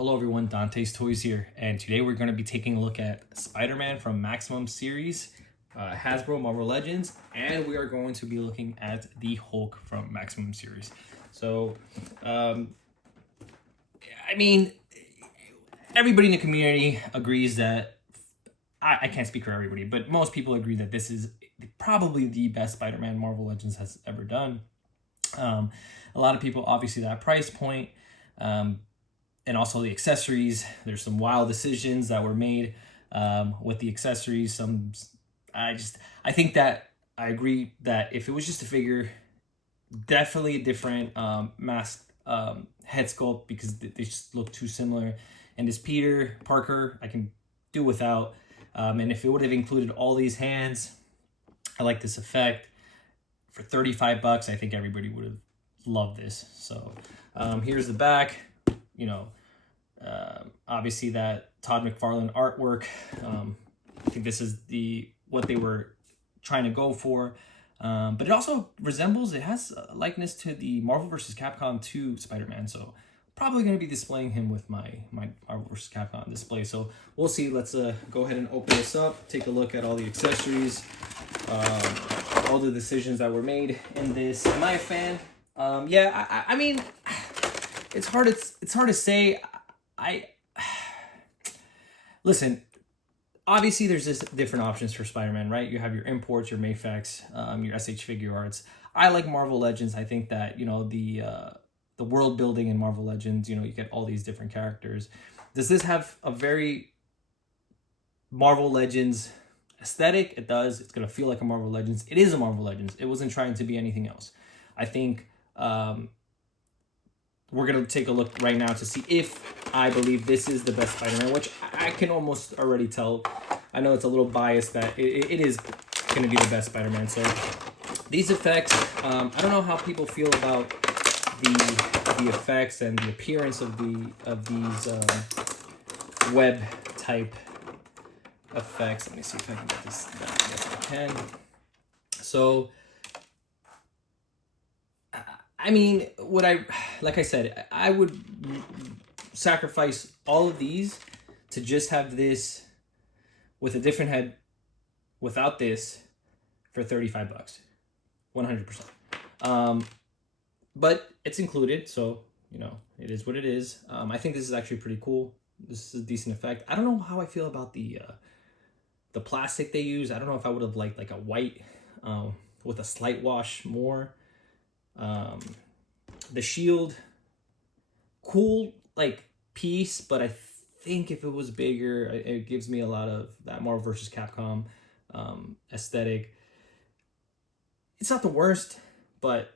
Hello everyone, Dante's Toys here, and today we're going to be taking a look at Spider-Man from Maximum Series, Hasbro Marvel Legends, and we are going to be looking at the Hulk from Maximum Series. So, I mean, everybody in the community agrees that, I can't speak for everybody, but most people agree that this is probably the best Spider-Man Marvel Legends has ever done. A lot of people, obviously, that price point, and also the accessories. There's some wild decisions that were made with the accessories. I think that I agree that if it was just a figure, definitely a different mask head sculpt, because they just look too similar. And this Peter Parker, I can do without. And if it would have included all these hands, I like this effect. For $35, I think everybody would have loved this. So here's the back. You know, obviously that Todd McFarlane artwork. I think this is what they were trying to go for. But it also it has a likeness to the Marvel vs. Capcom 2 Spider-Man. So probably going to be displaying him with my Marvel vs. Capcom display. So we'll see. Let's go ahead and open this up. Take a look at all the accessories. All the decisions that were made in this. Am I a fan? I mean, it's hard to say. Listen, obviously there's just different options for Spider-Man, right? You have your imports, your Mayfax, your SH Figure Arts. I like Marvel Legends. I think that, you know, the world building in Marvel Legends, you know, you get all these different characters. Does this have a very Marvel Legends aesthetic? It does. It's going to feel like a Marvel Legends. It is a Marvel Legends. It wasn't trying to be anything else. I think we're going to take a look right now to see if I believe this is the best Spider-Man, which I can almost already tell. I know it's a little biased that it is going to be the best Spider-Man. So these effects, I don't know how people feel about the effects and the appearance of these web type effects. Let me see if I can get this done. Yes, I can. So, I mean, like I said, I would sacrifice all of these to just have this with a different head without this for $35, 100%. But it's included, so, you know, it is what it is. I think this is actually pretty cool. This is a decent effect. I don't know how I feel about the plastic they use. I don't know if I would have liked like a white with a slight wash more. The shield, cool like piece, but I think if it was bigger, it gives me a lot of that Marvel vs. Capcom aesthetic. It's not the worst, but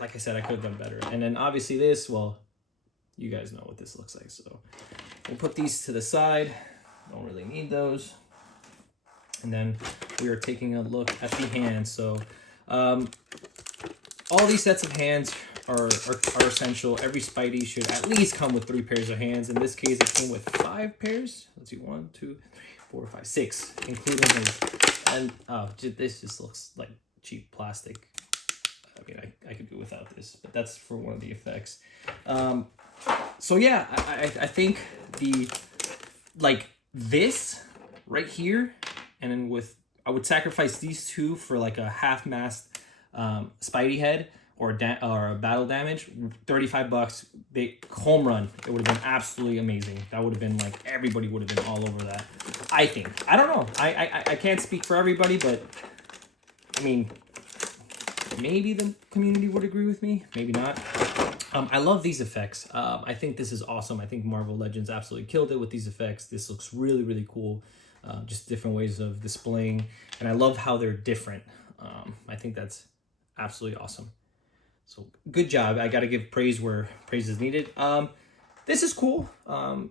like I said, I could have done better. And then obviously this, well, you guys know what this looks like. So we'll put these to the side. Don't really need those. And then we are taking a look at the hands. So all these sets of hands are essential. Every Spidey should at least come with 3 pairs of hands. In this case, it came with 5 pairs. Let's see, 1, 2, 3, 4, 5, 6, including his. And this just looks like cheap plastic. I mean, I could do without this, but that's for one of the effects. So yeah, I think this right here, and then I would sacrifice these two for like a half-mast Spidey head or a battle damage. $35, home run. It would have been absolutely amazing. That would have been like, everybody would have been all over that. I think. I don't know. I can't speak for everybody, but I mean, maybe the community would agree with me, maybe not. I love these effects. I think this is awesome. I think Marvel Legends absolutely killed it with these effects. This looks really, really cool. Just different ways of displaying, and I love how they're different. I think that's absolutely awesome. So good job. I got to give praise where praise is needed. This is cool. You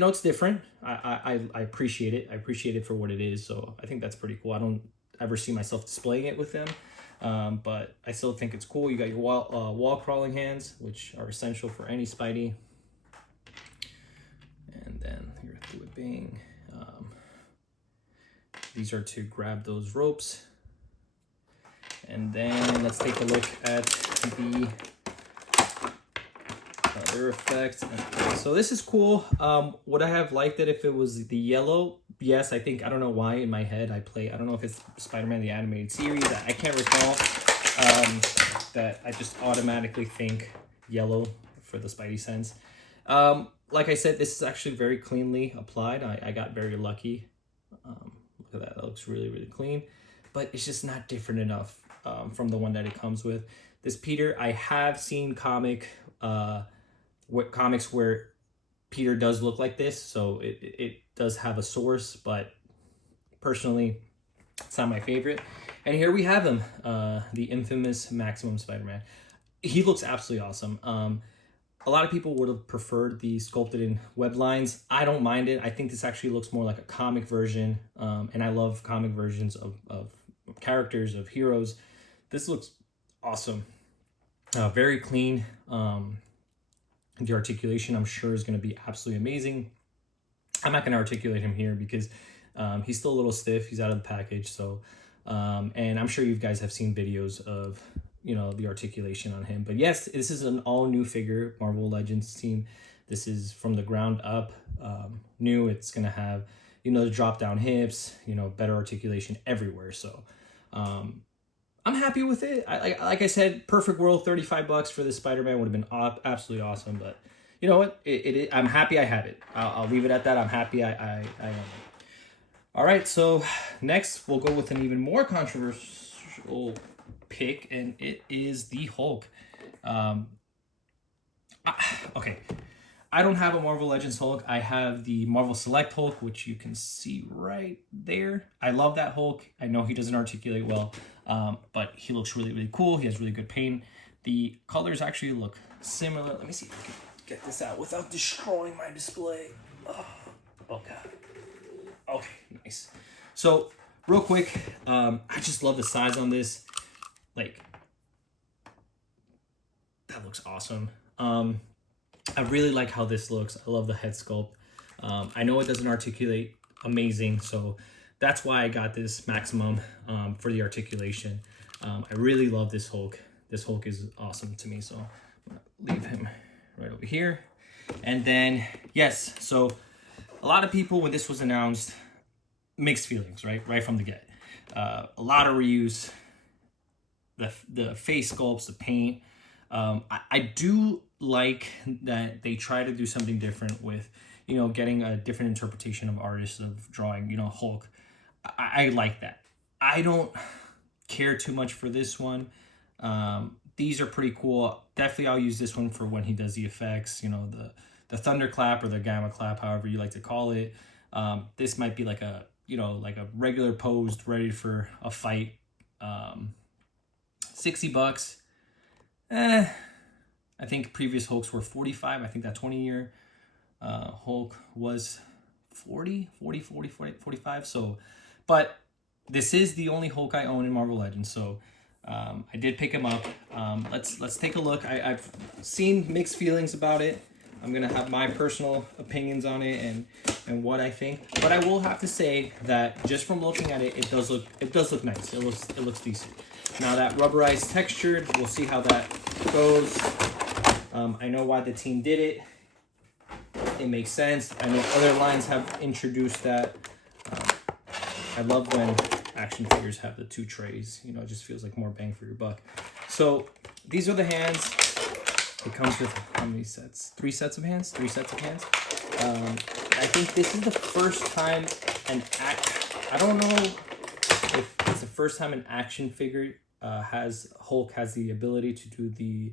know, it's different. I appreciate it. I appreciate it for what it is. So I think that's pretty cool. I don't ever see myself displaying it with them. But I still think it's cool. You got your wall crawling hands, which are essential for any Spidey. And then your whipping. These are to grab those ropes. And then let's take a look at the Other effects. So this is cool. Would I have liked it if it was the yellow? Yes, I think, I don't know why in my head I don't know if it's Spider-Man the Animated Series. I can't recall. That I just automatically think yellow for the Spidey sense. Like I said, this is actually very cleanly applied. I got very lucky. Look at that. That looks really, really clean. But it's just not different enough from the one that it comes with. This Peter, I have seen comics where Peter does look like this, so it does have a source, but personally, it's not my favorite. And here we have him, the infamous Maximum Spider-Man. He looks absolutely awesome. A lot of people would have preferred the sculpted in web lines. I don't mind it. I think this actually looks more like a comic version, and I love comic versions of characters, of heroes. This looks awesome. Very clean. The articulation, I'm sure, is going to be absolutely amazing. I'm not going to articulate him here because he's still a little stiff. He's out of the package. So, and I'm sure you guys have seen videos of, you know, the articulation on him. But yes, this is an all new figure, Marvel Legends team. This is from the ground up, new. It's going to have, you know, the drop down hips, you know, better articulation everywhere. So, I'm happy with it. Like I said, perfect world, $35 for this Spider-Man would have been absolutely awesome. But you know what? I'm happy I have it. I'll leave it at that. I'm happy I own it. All right, so next we'll go with an even more controversial pick, and it is the Hulk. Okay. I don't have a Marvel Legends Hulk. I have the Marvel Select Hulk, which you can see right there. I love that Hulk. I know he doesn't articulate well, but he looks really, really cool. He has really good paint. The colors actually look similar. Let me see if I can get this out without destroying my display. Oh God. Okay, nice. So, real quick, I just love the size on this. Like, that looks awesome. I really like how this looks. I love the head sculpt. I know it doesn't articulate amazing, so that's why I got this Maximum for the articulation. I really love this Hulk. This Hulk is awesome to me, so I'm gonna leave him right over here. And then, yes, so a lot of people, when this was announced, mixed feelings, right from the get. A lot of reuse, the face sculpts, the paint. I do like that they try to do something different with, you know, getting a different interpretation of artists of drawing, you know, Hulk. I like that. I don't care too much for this one. These are pretty cool. Definitely I'll use this one for when he does the effects, you know, the thunderclap or the gamma clap, however you like to call it. This might be like a, you know, like a regular posed, ready for a fight. $60. I think previous Hulks were 45. I think that 20-year Hulk was 45. So, but this is the only Hulk I own in Marvel Legends. So, I did pick him up. Let's take a look. I've seen mixed feelings about it. I'm gonna have my personal opinions on it and what I think. But I will have to say that just from looking at it, it does look nice. It looks decent. Now that rubberized textured, we'll see how that goes. I know why the team did it. It makes sense. I know other lines have introduced that. I love when action figures have the two trays. You know, it just feels like more bang for your buck. So these are the hands. It comes with how many sets? 3 sets of hands? 3 sets of hands. I think this is the first time I don't know if it's the first time an action figure Hulk has the ability to do the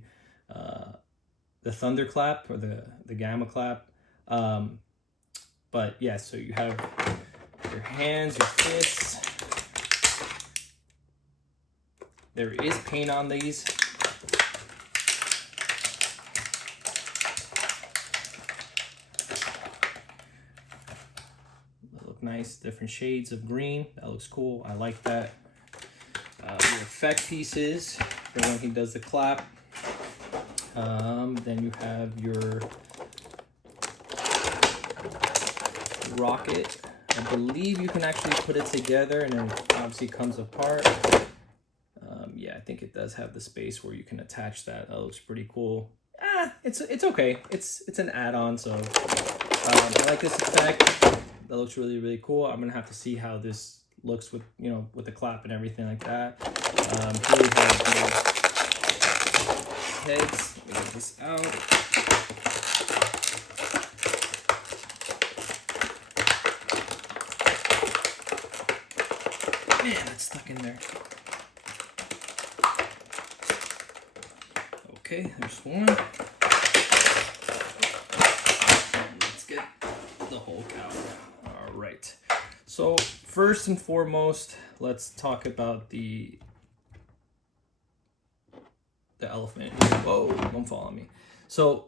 thunderclap or the gamma clap. But yeah, so you have your hands, your fists. There is paint on these. They look nice, different shades of green. That looks cool. I like that. Your effect pieces for when he does the clap. Then you have your rocket. I believe you can actually put it together and then it obviously comes apart. Yeah, I think it does have the space where you can attach that. That looks pretty cool. it's okay. It's an add-on, so I like this effect. That looks really, really cool. I'm gonna have to see how this looks with, you know, with the clap and everything like that. Here we have the heads. Let me get this out. Man, that's stuck in there. Okay, there's one. Let's get the Hulk out. All right. So first and foremost, let's talk about the elephant. Whoa, don't fall on me. So,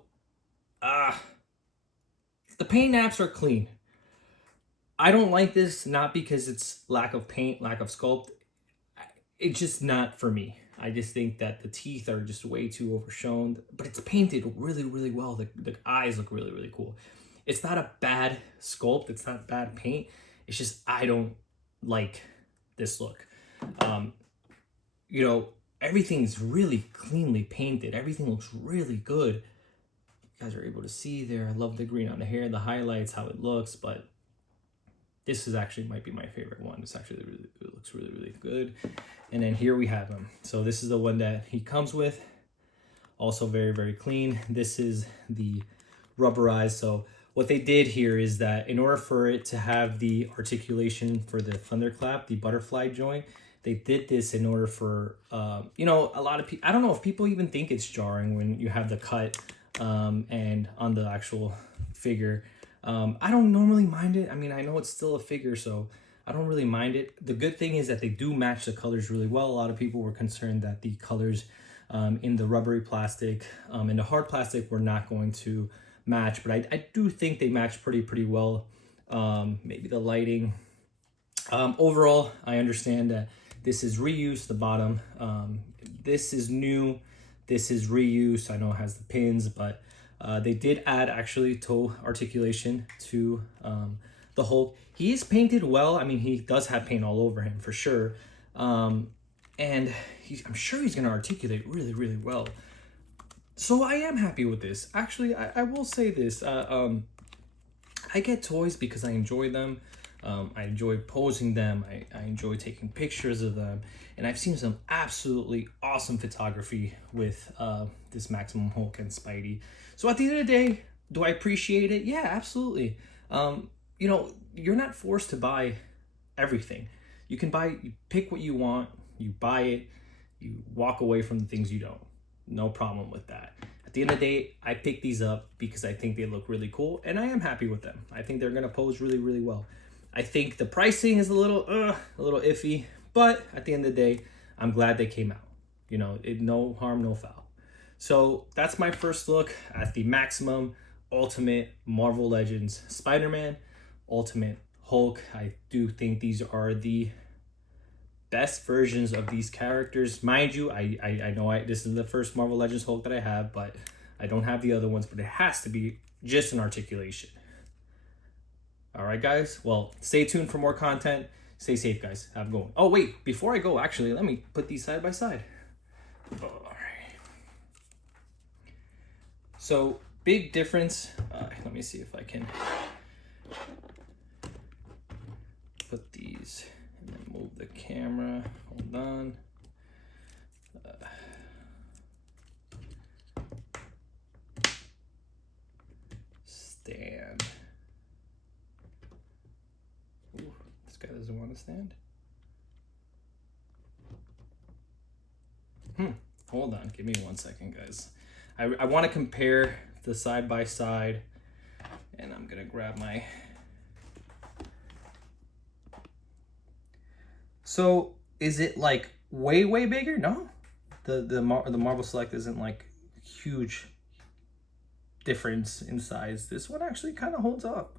the paint apps are clean. I don't like this, not because it's lack of paint, lack of sculpt. It's just not for me. I just think that the teeth are just way too overshown, but it's painted really, really well. The eyes look really, really cool. It's not a bad sculpt. It's not bad paint. It's just, I don't like this look. You know, everything's really cleanly painted. Everything looks really good. You guys are able to see there. I love the green on the hair, the highlights, how it looks, but this is actually might be my favorite one. It's actually it looks really, really good. And then here we have him. So this is the one that he comes with. Also very, very clean. This is the rubberized. So what they did here is that in order for it to have the articulation for the thunderclap, the butterfly joint, they did this in order for, you know, a lot of people, I don't know if people even think it's jarring when you have the cut and on the actual figure. I don't normally mind it. I mean, I know it's still a figure, so I don't really mind it. The good thing is that they do match the colors really well. A lot of people were concerned that the colors in the rubbery plastic and the hard plastic were not going to match, but I do think they match pretty well. Maybe the lighting. Overall, I understand that this is reuse, the bottom. This is new. This is reuse. I know it has the pins, but they did add actually toe articulation to the Hulk. He is painted well. I mean, he does have paint all over him for sure. And I'm sure he's going to articulate really, really well. So I am happy with this. Actually, I will say this. I get toys because I enjoy them. I enjoy posing them. I enjoy taking pictures of them. And I've seen some absolutely awesome photography with this Maximum Hulk and Spidey. So at the end of the day, do I appreciate it? Yeah, absolutely. You know, you're not forced to buy everything. You can you pick what you want, you buy it, you walk away from the things you don't. No problem with that. At the end of the day, I picked these up because I think they look really cool, and I am happy with them. I think they're gonna pose really, really well. I think the pricing is a little iffy, but at the end of the day, I'm glad they came out. You know, no harm, no foul. So that's my first look at the Maximum Ultimate Marvel Legends Spider-Man Ultimate Hulk. I do think these are the best versions of these characters. Mind you, I know this is the first Marvel Legends Hulk that I have, but I don't have the other ones, but it has to be just an articulation. All right, guys. Well, stay tuned for more content. Stay safe, guys. Have a good one. Oh, wait. Before I go, actually, let me put these side by side. All right. So, big difference. Let me see if I can put these and then move the camera. Hold on. Stand. Ooh, this guy doesn't want to stand. Hold on. Give me 1 second, guys. I want to compare the side by side, and I'm gonna grab my. So is it like way bigger? No, the Marvel Select isn't like huge difference in size. This one actually kind of holds up.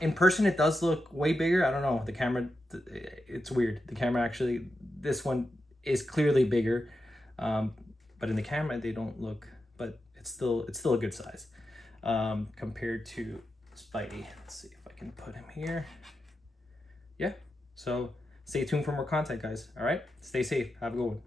In person, it does look way bigger. I don't know, the camera, it's weird. The camera actually, this one is clearly bigger, but in the camera they don't look. But it's still a good size compared to Spidey. Let's see if I can put him here. Yeah. So stay tuned for more content, guys. All right. Stay safe. Have a good one.